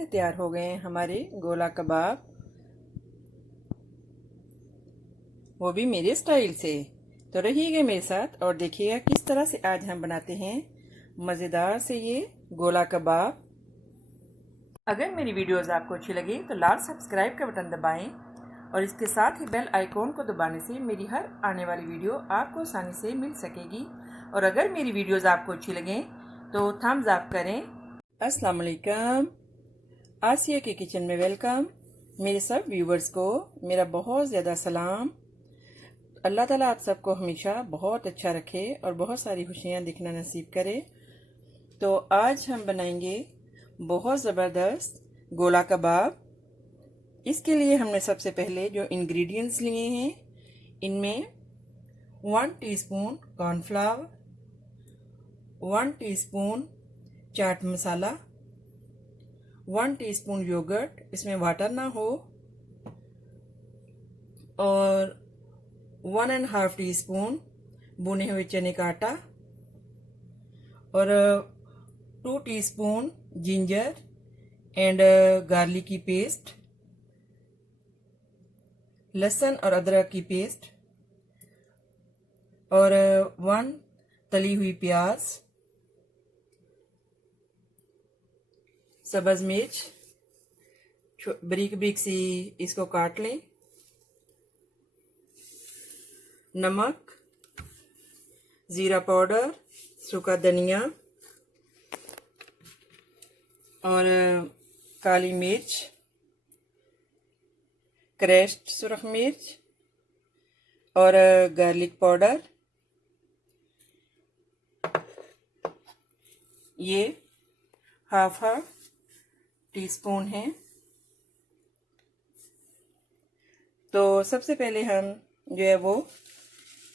से तैयार हो गए हैं हमारे गोला कबाब, वो भी मेरे स्टाइल से। तो रहिएगा मेरे साथ और देखिएगा किस तरह से आज हम बनाते हैं मज़ेदार से ये गोला कबाब। अगर मेरी वीडियोस आपको अच्छी लगी तो लाल सब्सक्राइब का बटन दबाएं और इसके साथ ही बेल आइकॉन को दबाने से मेरी हर आने वाली वीडियो आपको आसानी से मिल सकेगी। और अगर मेरी वीडियोस आपको अच्छी लगें तो थम्स अप करें। अस्सलाम वालेकुम, आसिया के किचन में वेलकम। मेरे सब व्यूवर्स को मेरा बहुत ज़्यादा सलाम। अल्लाह ताला आप सबको हमेशा बहुत अच्छा रखे और बहुत सारी खुशियाँ दिखना नसीब करे। तो आज हम बनाएंगे बहुत ज़बरदस्त गोला कबाब। इसके लिए हमने सबसे पहले जो इंग्रेडिएंट्स लिए हैं, इनमें 1 teaspoon cornflour, 1 teaspoon chaat masala, 1 teaspoon yogurt, इसमें वाटर ना हो, और 1.5 टीस्पून भुने हुए चने का आटा, और 2 टीस्पून जिंजर एंड गार्लिक की पेस्ट, लहसुन और अदरक की पेस्ट, और 1 तली हुई प्याज, सब्ज मिर्च बारीक बारीक सी इसको काट लें, नमक, जीरा पाउडर, सूखा धनिया और काली मिर्च, क्रश्ड सुरख मिर्च और गार्लिक पाउडर। ये हाफ टीस्पून है। तो सबसे पहले हम जो है वो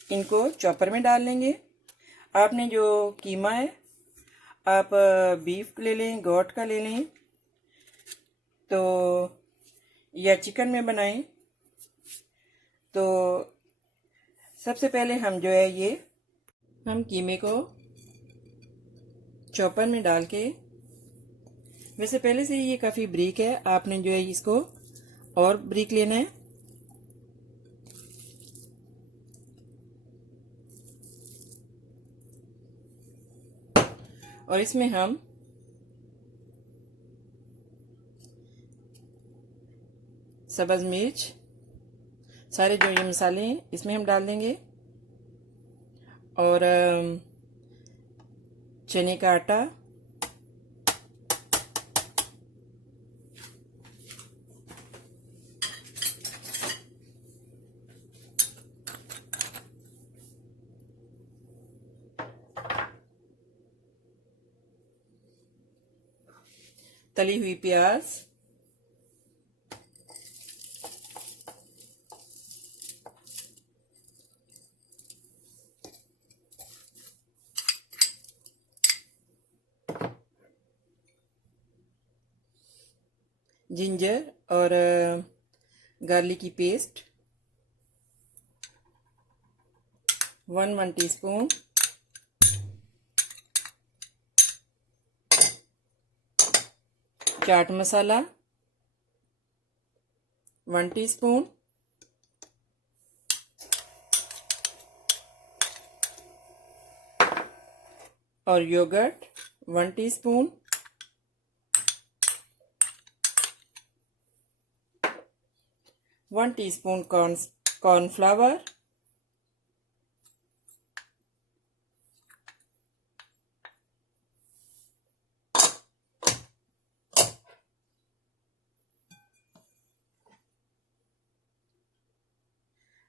इनको चॉपर में डाल लेंगे। आपने जो कीमा है, आप बीफ ले लें, गोट का ले लें, तो या चिकन में बनाएं। तो सबसे पहले हम जो है ये हम कीमे को चॉपर में डाल के, वैसे पहले से ये काफ़ी ब्रीक है, आपने जो है इसको और ब्रीक लेना है। और इसमें हम सब्ज मिर्च, सारे जो ये मसाले हैं इसमें हम डाल देंगे, और चने का आटा, तली हुई प्याज, जिंजर और गार्लिक की paste 1 teaspoon, chaat masala 1 teaspoon, और योगर्ट 1 टीस्पून, 1 टीस्पून कॉर्नफ्लावर,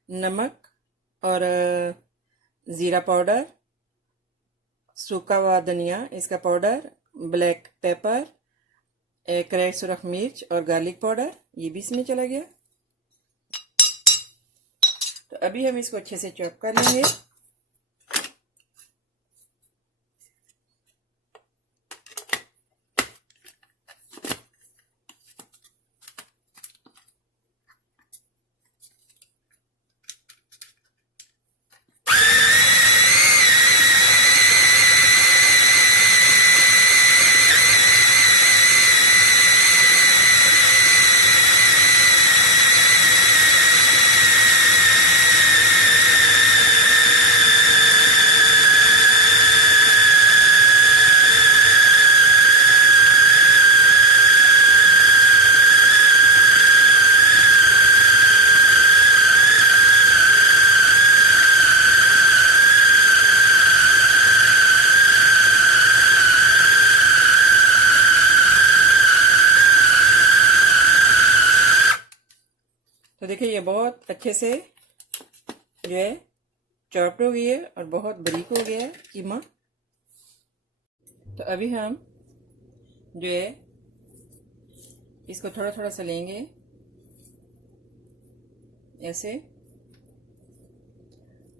नमक और ज़ीरा पाउडर, सूखा हुआ धनिया इसका पाउडर, ब्लैक पेपर, क्रैक्ड सुरख मिर्च और गार्लिक पाउडर, ये भी इसमें चला गया। तो अभी हम इसको अच्छे से चॉप कर लेंगे। तो देखिए ये बहुत अच्छे से जो है चॉप्ड हो गई है और बहुत बारीक हो गया है कीमा। तो अभी हम जो है इसको थोड़ा थोड़ा सा लेंगे ऐसे,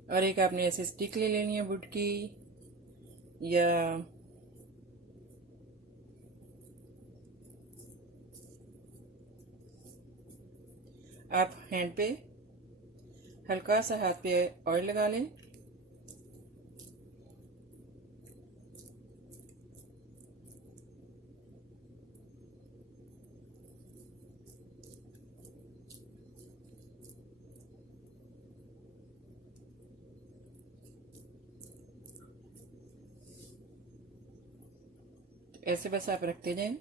और एक आपने ऐसे स्टिक ले लेनी है वुड की, या आप हैंड पे हल्का सा हाथ पे ऑयल लगा लें। ऐसे बस आप रखते जाएं।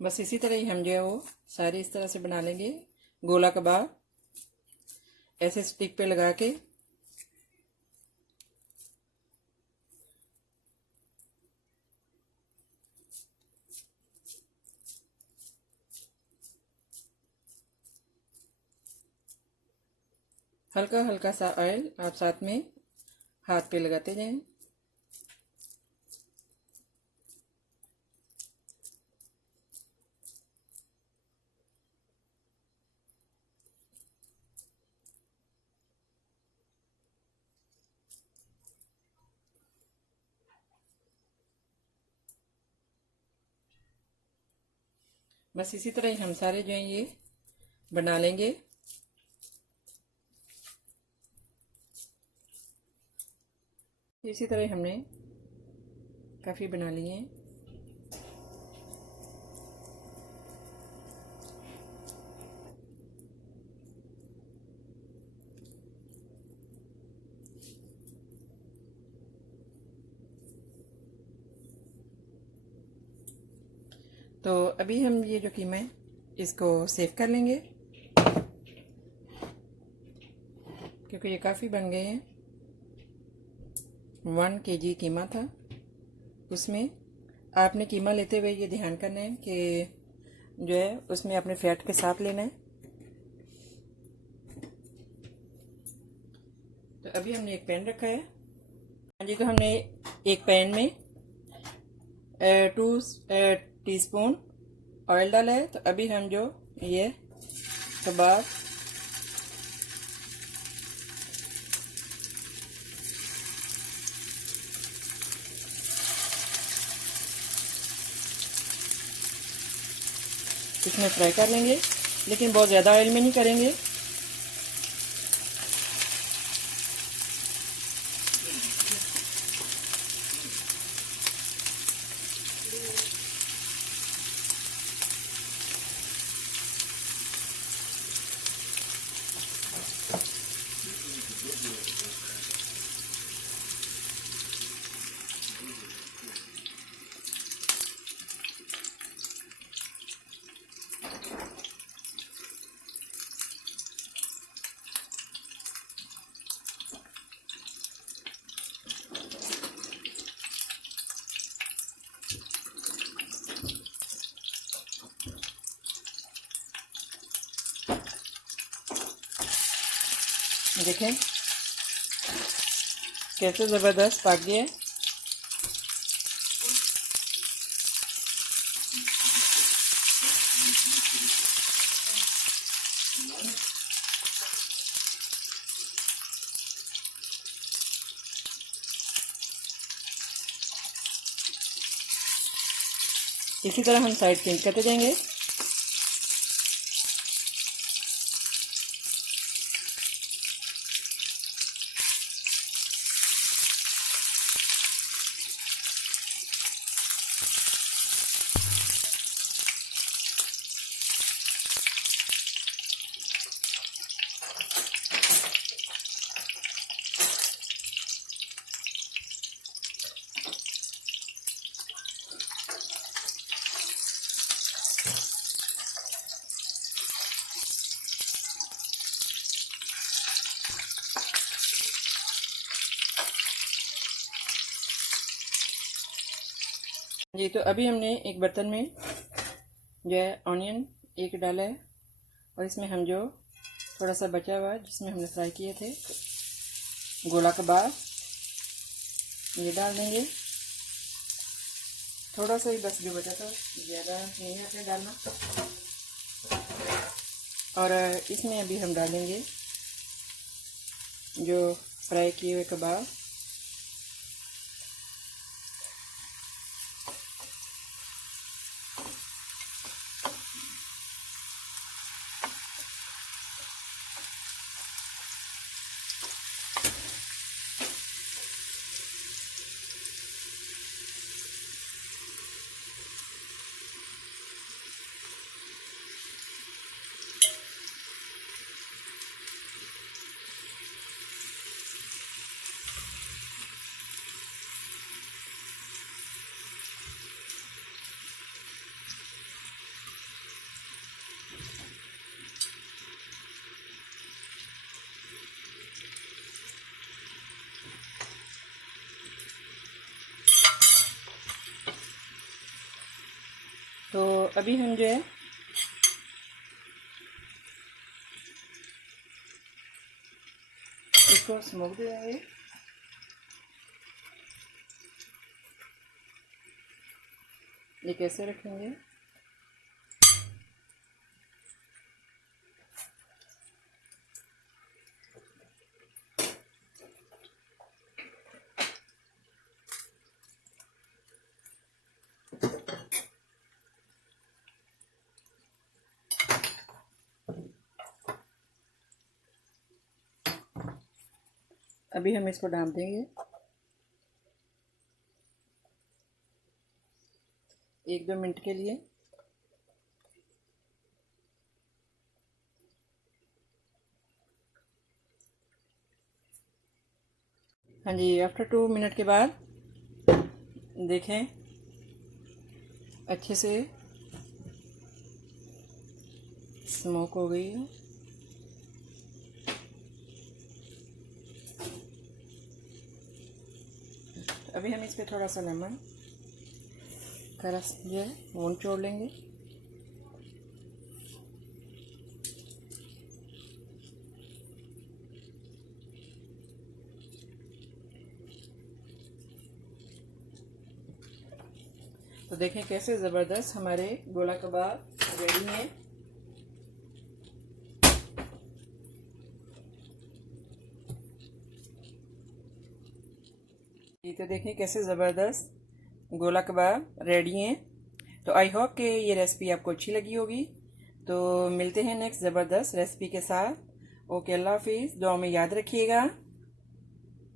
बस इसी तरह ही हम जो है वो सारे इस तरह से बना लेंगे गोला कबाब, ऐसे स्टिक पे लगा के। हल्का हल्का सा ऑयल आप साथ में हाथ पे लगाते जाएं। बस इसी तरह ही हम सारे जो हैं ये बना लेंगे। इसी तरह हमने काफ़ी बना लिए हैं। तो अभी हम ये जो कीमा है इसको सेव कर लेंगे, क्योंकि ये काफ़ी बन गए हैं। 1 kg कीमा था, उसमें आपने कीमा लेते हुए ये ध्यान करना है कि जो है उसमें अपने फैट के साथ लेना है। तो अभी हमने एक पैन रखा है। हाँ जी, तो हमने एक पैन में 2 टीस्पून ऑयल डाला है। तो अभी हम जो ये कबाब इसमें फ्राई कर लेंगे, लेकिन बहुत ज़्यादा ऑयल में नहीं करेंगे। देखें कैसे ज़बरदस्त पक गया। इसी तरह हम साइड चेंज करते जाएंगे। जी तो अभी हमने एक बर्तन में जो है ऑनियन एक डाला है और इसमें हम जो थोड़ा सा बचा हुआ है जिसमें हमने फ्राई किए थे गोला कबाब ये डाल देंगे। थोड़ा सा ही बस जो बचा था, ज़्यादा नहीं है डालना। और इसमें अभी हम डालेंगे जो फ्राई किए हुए कबाब। तो अभी हम जो है इसको स्मोक देंगे। ये कैसे रखेंगे, अभी हम इसको डाल देंगे 1-2 मिनट के लिए। हाँ जी, आफ्टर 2 मिनट के बाद देखें अच्छे से स्मोक हो गई है। अभी हम इस पे थोड़ा सा लेमन का रस जो है वो निचोड़ लेंगे। तो देखें कैसे ज़बरदस्त हमारे गोला कबाब रेडी हैं। ये तो देखें कैसे ज़बरदस्त गोला कबाब रेडी हैं। तो आई होप कि ये रेसिपी आपको अच्छी लगी होगी। तो मिलते हैं नेक्स्ट ज़बरदस्त रेसिपी के साथ। ओके, अल्लाह हाफिज़। दुआ में याद रखिएगा।